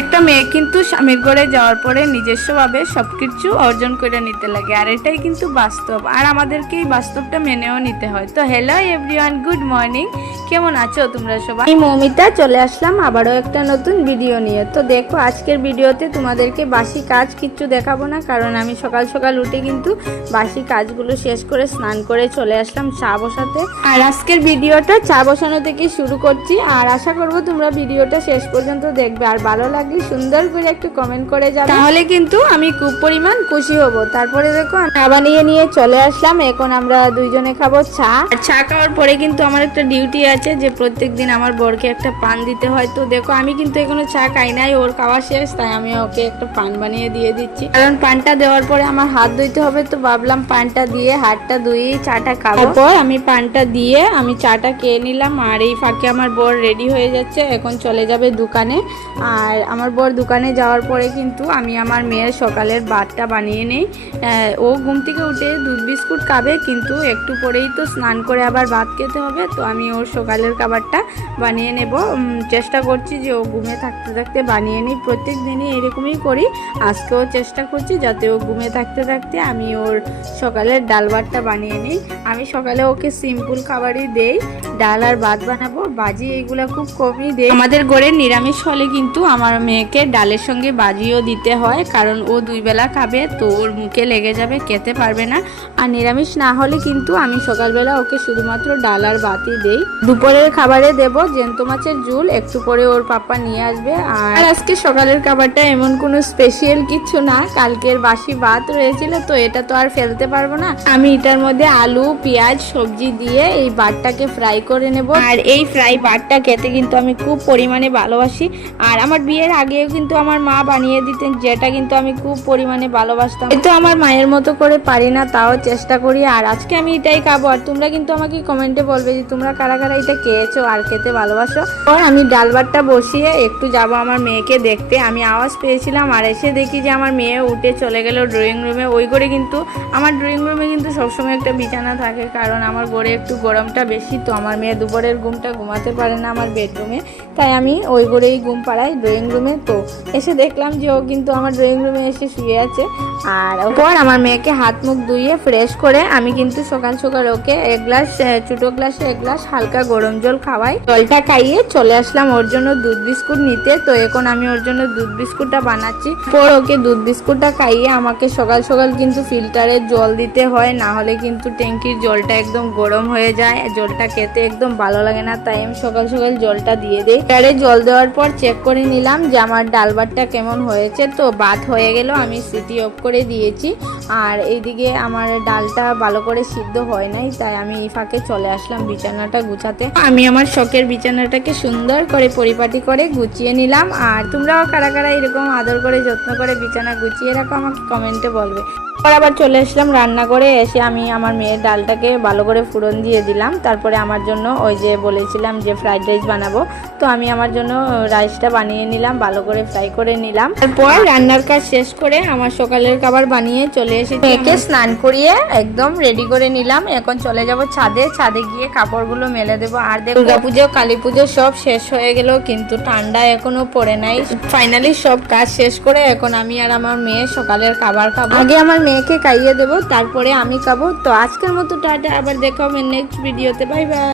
একটা মেয়ে কিন্তু স্বামীর ঘরে যাওয়ার পরে নিজস্বভাবে সবকিছু অর্জন করে নিতে লাগে, আর এটাই কিন্তু বাস্তব, আর আমাদেরকে এই বাস্তবটা মেনেও নিতে হয়। তো হ্যালো এভরিওয়ান, গুড মর্নিং, কেমন আছো তোমরা সবাই? আমি মৌমিতা চলে আসলাম আবারও একটা নতুন ভিডিও নিয়ে। তো দেখো আজকের ভিডিওতে তোমাদেরকে বাসি কাজ কিচ্ছু দেখাবো না, কারণ আমি সকাল সকাল উঠে কিন্তু বাসি কাজগুলো শেষ করে স্নান করে চলে আসলাম চা বসাতে। আর আজকের ভিডিওটা চা বসানো থেকে শুরু করছি, আর আশা করবো তোমরা ভিডিওটা শেষ পর্যন্ত দেখবে, আর ভালো লাগলে সুন্দর করে একটু কমেন্ট করে যাবে, তাহলে কিন্তু আমি খুব পরিমাণ খুশি হব। তারপরে দেখো আমি চা বানিয়ে নিয়ে চলে আসলাম, এখন আমরা দুইজনে খাবো চা। আর চা খাওয়ার পরে কিন্তু আমার একটা ডিউটি আছে যে প্রত্যেকদিন আমার বরকে একটা পান দিতে হয়। তো দেখো আমি কিন্তু এখনো চা খাই নাই, ওর খাওয়া শেষ, তাই আমি ওকে একটা পান বানিয়ে দিয়ে দিচ্ছি, কারণ পানটা দেওয়ার পরে আমার হাত ধুইতে হবে। তো ভাবলাম পানটা দিয়ে হাতটা ধুয়ে চাটা খাবো। তারপর আমি পানটা দিয়ে আমি চাটা খেয়ে নিলাম, আর এই ফাঁকে আমার বর রেডি হয়ে যাচ্ছে, এখন চলে যাবে দোকানে। আর আমার বর দোকানে যাওয়ার পরে কিন্তু আমি আমার মেয়ের সকালের ভাতটা বানিয়ে নিই। ও ঘুম থেকে উঠে দুধ বিস্কুট খাবে, কিন্তু একটু পরেই তো স্নান করে আবার ভাত খেতে হবে। তো আমি ওর সকালের খাবারটা বানিয়ে নেব, চেষ্টা করছি যে ও ঘুমে থাকতে থাকতে বানিয়ে নিই। প্রত্যেক দিনই এরকমই করি, আজকেও চেষ্টা করছি যাতে ও ঘুমে থাকতে থাকতে আমি ওর সকালের ডাল ভাতটা বানিয়ে নিই। আমি সকালে ওকে সিম্পল খাবারই দেই, ডাল আর ভাত বানাবো, ভাজি এইগুলা খুব কমই দেই। আমাদের ঘরে নিরামিষ হলে কিন্তু আমার মেয়েকে ডালের সঙ্গে ভাজিও দিতে হয়, কারণ ও দুই বেলা খাবে, তো ওর মুখে লেগে যাবে, খেতে পারবে না। আর নিরামিষ না হলে কিন্তু আমি সকালবেলা ওকে শুধুমাত্র ডাল আর ভাতই দেই। দুপুরের খাবারে দেব জ্যান্ত মাছের ঝোল, একটু পরে ওর পাপা নিয়ে আসবে। আর আজকে সকালের খাবারটা এমন কোনো স্পেশাল কিছু না, কালকের বাসি ভাত রয়েছিল, তো এটা তো আর ফেলতে পারবো না। আমি এটার মধ্যে আলু পেঁয়াজ সবজি দিয়ে এই ভাতটাকে ফ্রাই করে নেব, আর এই ফ্রাই ভাতটা খেতে কিন্তু আমি খুব পরিমাণে ভালোবাসি। আর আমার বিয়ের আগেও কিন্তু আমার মা বানিয়ে দিতেন, যেটা কিন্তু আমি খুব পরিমাণে ভালোবাসতাম। তো আমার মায়ের মতো করে পারি না, তাও চেষ্টা করি। আর আজকে আমি এটাই খাবো, আর তোমরা কিন্তু আমাকে কমেন্টে বলবে যে তোমরা কারা কারা এটা খেয়েছো আর খেতে ভালোবাসো। আর আমি ডাল ভাতটা বসিয়ে একটু যাব আমার মেয়েকে দেখতে। আমি আওয়াজ পেয়েছিলাম, আর এসে দেখি যে আমার মেয়ে উঠে চলে গেল ড্রয়িং রুমে। ওই করে কিন্তু আমার ড্রয়িং রুমে কিন্তু সবসময় একটা বিছানা থাকে, কারণ আমার ঘরে একটু গরমটা বেশি, তো আমার মেয়ে দুপুরের ঘুমটা ঘুমাতে পারে না আমার বেডরুমে, তাই আমি ওই ঘরেই ঘুম পাড়াই ড্রয়িং রুমে। তো এসে দেখলাম যে ও কিন্তু আমার ড্রয়িং রুমে এসে শুয়ে আছে। আর ওপর আমার মেয়েকে হাত মুখ ধুইয়ে ফ্রেশ করে আমি কিন্তু সকাল সকাল ওকে এক গ্লাস ছোটো গ্লাসে এক গ্লাস হালকা গরম জল খাওয়াই। জলটা খাইয়ে চলে আসলাম ওর জন্য দুধ বিস্কুট নিতে। তো এখন আমি ওর জন্য দুধ বিস্কুটটা বানাচ্ছি। পর ওকে দুধ বিস্কুটটা খাইয়ে আমাকে সকাল সকাল কিন্তু ফিল্টারের জল দিতে হয়, না হলে কিন্তু ট্যাঙ্কির জলটা একদম গরম হয়ে যায়, জলটা খেতে একদম ভালো লাগে না, তাই আমি সকাল সকাল জলটা দিয়ে দিই। ফিল্টারে জল দেওয়ার পর চেক করে নিলাম যে আমার ডাল ভাতটা কেমন হয়েছে। তো ভাত হয়ে গেল, আমি সিটি অফ করে দিয়েছি। আর এইদিকে আমার ডালটা ভালো করে সিদ্ধ হয় নাই, তাই আমি এই ফাঁকে চলে আসলাম বিছানাটা গুছাতে। আমি আমার শখের বিছানাটাকে সুন্দর করে পরিপাটি করে গুছিয়ে নিলাম। আর তোমরাও কারা কারা এরকম আদর করে যত্ন করে বিছানা গুছিয়ে রাখো আমাকে কমেন্টে বলবে। আবার চলে আসলাম রান্নাঘরে, এসে আমি আমার মেয়ের ডালটাকে ভালো করে ফোড়ন দিয়ে দিলাম। তারপরে আমার জন্য ওই যে বলেছিলাম যে ফ্রাইড রাইস বানাবো, তো আমি আমার জন্য রাইসটা বানিয়ে নিলাম, ভালো করে ফ্রাই করে নিলাম। তারপর রান্নার কাজ শেষ করে আমার সকালের খাবার বানিয়ে চলে এসেছি। মেয়েকে স্নান করিয়ে একদম রেডি করে নিলাম, এখন চলে যাব ছাদে। ছাদে গিয়ে কাপড়গুলো মেলে দেবো। আর দেখো দুর্গা পুজো কালী পুজো সব শেষ হয়ে গেল, কিন্তু ঠান্ডা এখনো পড়ে নাই। ফাইনালি সব কাজ শেষ করে এখন আমি আর আমার মেয়ে সকালের খাবার খাবো। আগে আমার মেয়েকে খাইয়ে দেবো, তারপরে আমি খাবো। তো আজকের মতো টাটা, আবার দেখা হবে নেক্সট ভিডিওতে। Bye bye.